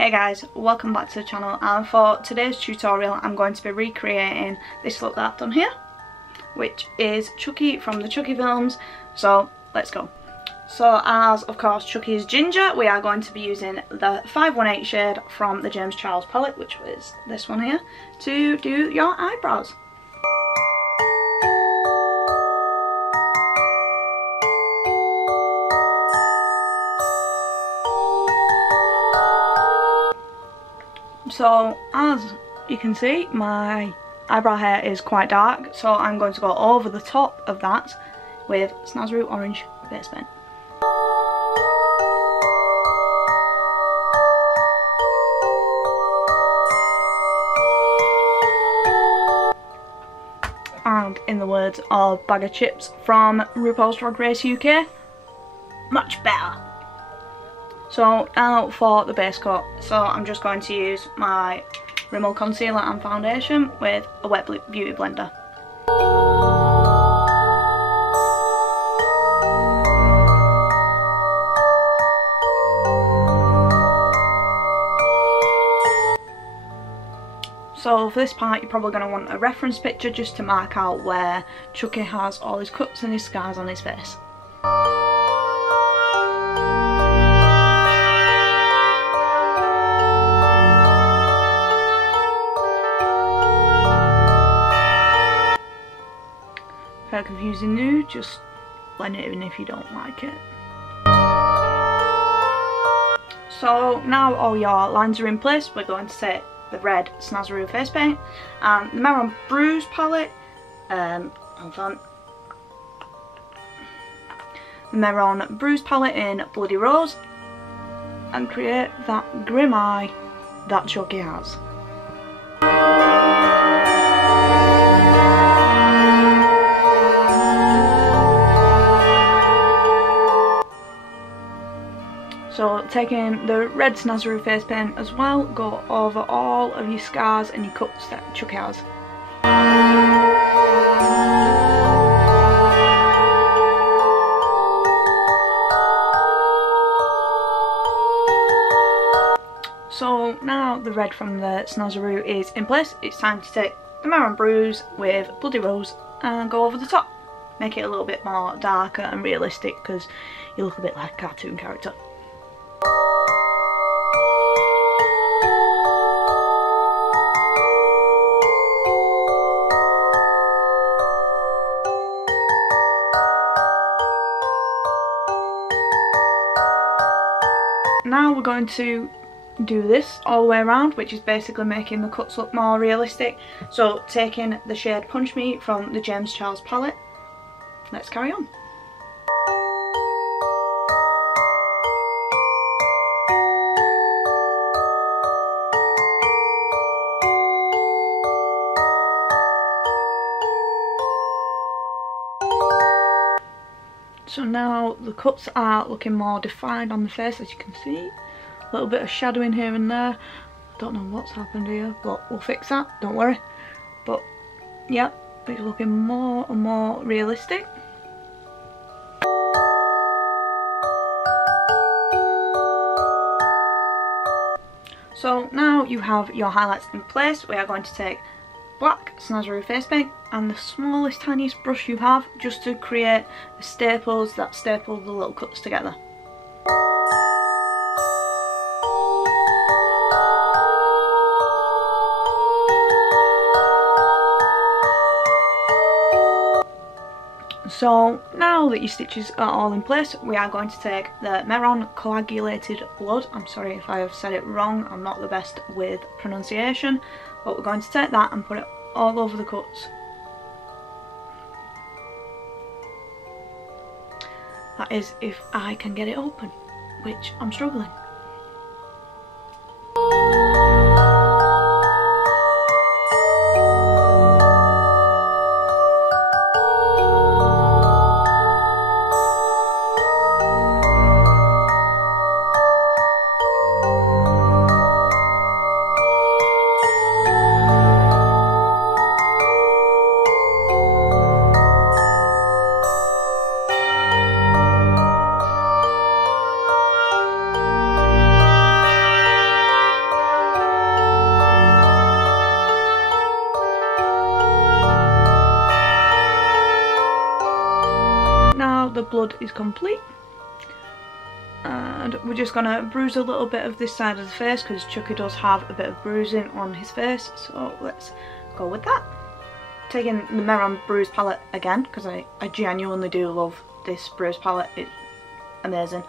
Hey guys, welcome back to the channel, and for today's tutorial I'm going to be recreating this look that I've done here, which is Chucky from the Chucky films. So let's go. So as of course Chucky is ginger, we are going to be using the 518 shade from the James Charles palette, which is this one here, to do your eyebrows. So as you can see, my eyebrow hair is quite dark, so I'm going to go over the top of that with Snazaroo Orange Face Paint. And in the words of Bag of Chips from RuPaul's Drag Race UK, much better. So now for the base coat. So I'm just going to use my Rimmel concealer and foundation with a wet beauty blender. So for this part you're probably going to want a reference picture just to mark out where Chucky has all his cuts and his scars on his face. Very confusing new, just blend it in if you don't like it. So now all your lines are in place, we're going to take the red Snazaroo face paint and the Maron Bruise palette, hold on, the Maron Bruise palette in Bloody Rose, and create that grim eye that Chucky has. So taking the red Snazaroo face paint as well, go over all of your scars and your cuts that Chucky has. So now the red from the Snazaroo is in place, it's time to take the Maron Bruise with Bloody Rose and go over the top. Make it a little bit more darker and realistic because you look a bit like a cartoon character. Now we're going to do this all the way around, which is basically making the cuts look more realistic. So taking the shade Punch Me from the James Charles palette, let's carry on. So now the cuts are looking more defined on the face, as you can see. A little bit of shadowing here and there. Don't know what's happened here, but we'll fix that, don't worry. But yeah, it's looking more and more realistic. So now you have your highlights in place, we are going to take black Snazaroo face paint and the smallest, tiniest brush you have, just to create the staples that staple the little cuts together. So now that your stitches are all in place, we are going to take the Maron Coagulated Blood. I'm sorry if I have said it wrong, I'm not the best with pronunciation, but we're going to take that and put it all over the cuts. That is if I can get it open, which I'm struggling. blood is complete. And we're just gonna bruise a little bit of this side of the face because Chucky does have a bit of bruising on his face, so let's go with that. Taking the Meron bruise palette again because I genuinely do love this bruise palette, it's amazing.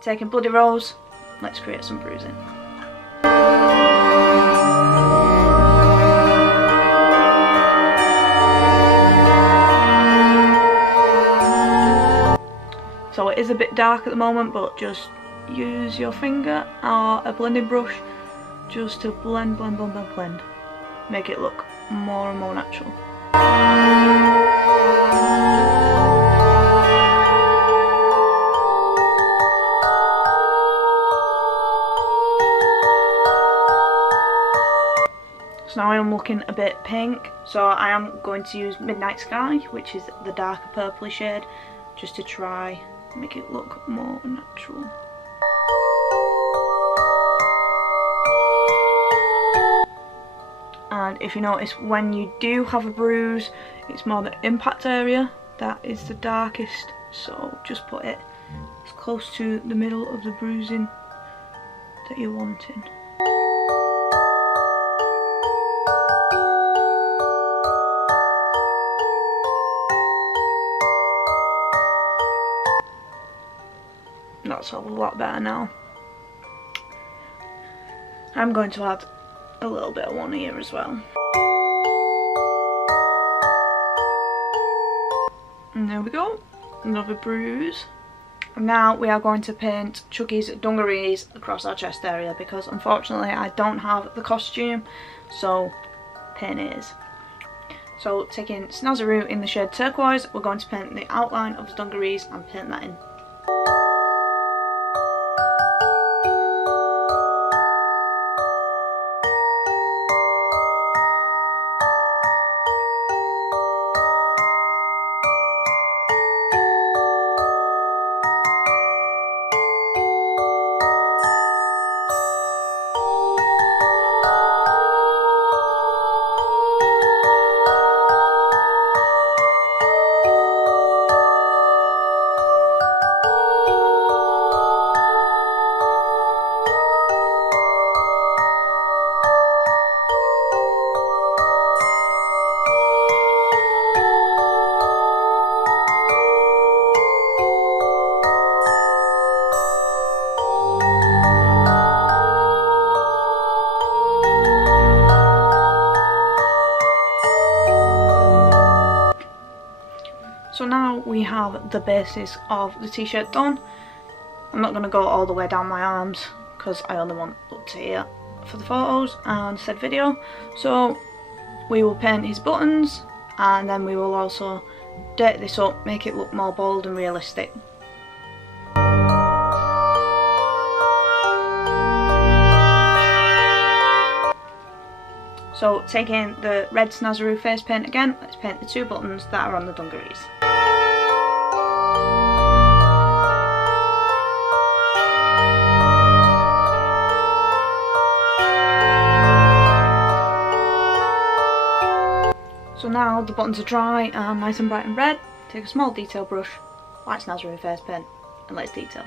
Taking Bloody Rose, let's create some bruising. So it is a bit dark at the moment, but just use your finger or a blending brush just to blend. Make it look more and more natural. So now I am looking a bit pink, so I am going to use Midnight Sky, which is the darker purpley shade, just to try make it look more natural. And if you notice, when you do have a bruise, it's more the impact area that is the darkest, so just put it as close to the middle of the bruising that you're wanting. That's a lot better now. I'm going to add a little bit of one here as well. And there we go, another bruise. And now we are going to paint Chucky's dungarees across our chest area because unfortunately I don't have the costume, so paint it is. So taking Snazaroo in the shade Turquoise, we're going to paint the outline of the dungarees and paint that in. So now we have the basis of the t-shirt done. I'm not going to go all the way down my arms because I only want up to here for the photos and said video. So we will paint his buttons and then we will also dirty this up, make it look more bold and realistic. So taking the red Snazaroo face paint again, let's paint the two buttons that are on the dungarees. So now the buttons are dry and nice and bright and red. Take a small detail brush, white Snazaroo face paint, and let's detail.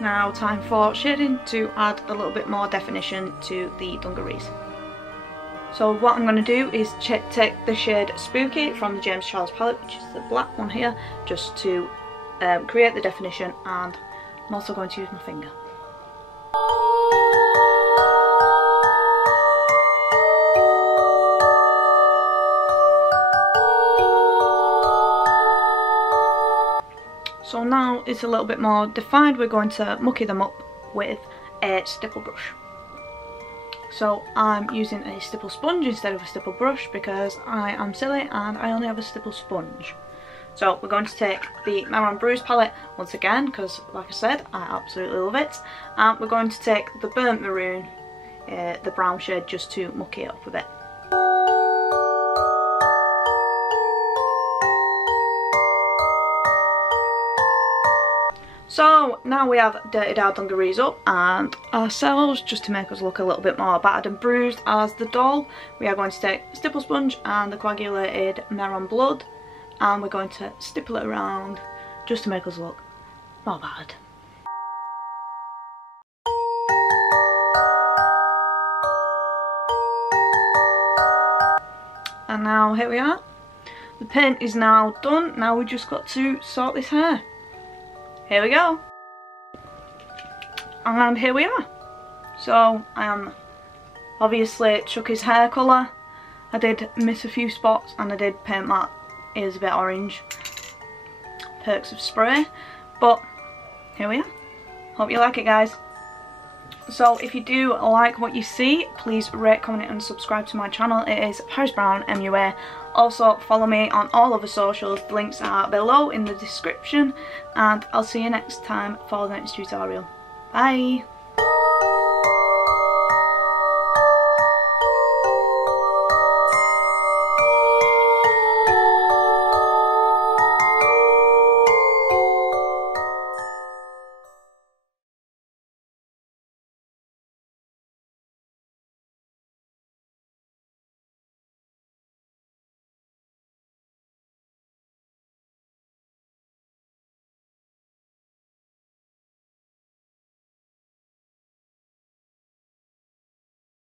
Now time for shading to add a little bit more definition to the dungarees. So what I'm going to do is take the shade Spooky from the James Charles palette, which is the black one here, just to create the definition, and I'm also going to use my finger. So now it's a little bit more defined. We're going to mucky them up with a stipple brush. So I'm using a stipple sponge instead of a stipple brush because I am silly and I only have a stipple sponge. So we're going to take the Meron Bruise palette once again because, like I said, I absolutely love it. And we're going to take the burnt maroon, the brown shade, just to mucky it up a bit. So now we have dirtied our dungarees up and ourselves, just to make us look a little bit more battered and bruised as the doll. We are going to take a stipple sponge and the coagulated Meron blood, and we're going to stipple it around just to make us look more battered. And now here we are. The paint is now done. Now we just got to sort this hair. Here we go. And here we are. So I am obviously Chucky's hair colour. I did miss a few spots and I did paint my ears a bit orange. Perks of spray. But here we are. Hope you like it, guys. So if you do like what you see, please rate, comment and subscribe to my channel. It is Paris Brown MUA. Also follow me on all other socials. The links are below in the description, and I'll see you next time for the next tutorial. Bye!